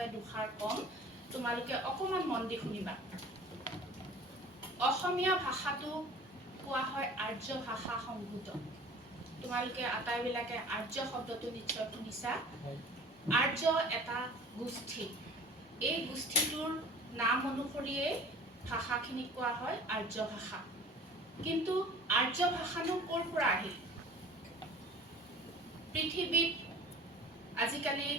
বিষয়ে দুষাৰ কম তোমালোকে অকমান মন দি শুনিবা অসমীয়া ভাষাটো কোৱা হয় আৰ্য ভাষা সংভূত তোমালোকে আটাইবিলাকে আৰ্য শব্দটো নিশ্চয় শুনিছা আৰ্য এটা গোষ্ঠী এই গোষ্ঠীটোৰ নাম অনুসৰিয়ে ভাষাখিনিক কোৱা হয় আৰ্য ভাষা কিন্তু আৰ্য ভাষানো ক'ৰ পৰা আহিল পৃথিৱীত আজিকালি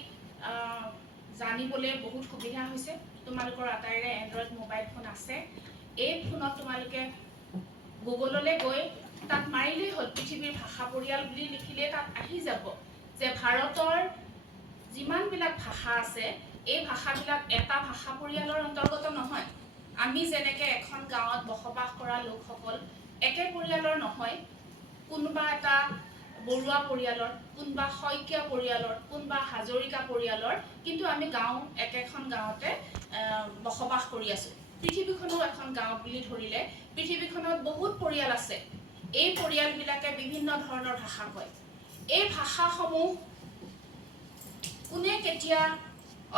জানিবলৈ বহুত সুবিধা হৈছে তোমালোকৰ আটাইৰে এণ্ড্ৰইড মোবাইল ফোন আছে এই ফোনত তোমালোকে গুগললৈ গৈ তাত মাৰিলেই হ'ল পৃথিৱীৰ ভাষা পৰিয়াল বুলি লিখিলে তাত আহি যাব যে ভাৰতৰ যিমানবিলাক ভাষা আছে এই ভাষাবিলাক এটা ভাষা পৰিয়ালৰ অন্তৰ্গত নহয় আমি যেনেকৈ এখন গাঁৱত বসবাস কৰা লোকসকল একে পৰিয়ালৰ নহয় কোনোবা এটা বৰুৱা পৰিয়ালৰ কোনোবা শইকীয়া পৰিয়ালৰ কোনোবা হাজৰিকা পৰিয়ালৰ কিন্তু আমি গাঁও একেখন গাঁৱতে বসবাস কৰি আছোঁ পৃথিৱীখনো এখন গাঁও বুলি ধৰিলে পৃথিৱীখনত বহুত পৰিয়াল আছে এই পৰিয়ালবিলাকে বিভিন্ন ধৰণৰ ভাষা কয় এই ভাষাসমূহ কোনে কেতিয়া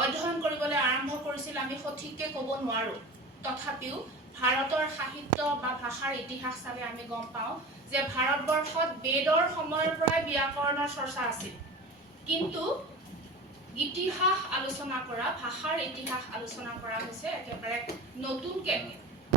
অধ্যয়ন কৰিবলৈ আৰম্ভ কৰিছিল আমি সঠিককৈ ক'ব নোৱাৰোঁ তথাপিও ভাৰতৰ সাহিত্য বা ভাষাৰ ইতিহাস চালে আমি গম পাওঁ যে ভাৰতবৰ্ষত বেদৰ সময়ৰ পৰাই ব্যাকৰণৰ চৰ্চা আছিল কিন্তু ইতিহাস আলোচনা কৰা ভাষাৰ ইতিহাস আলোচনা কৰা হৈছে একেবাৰে নতুনকৈ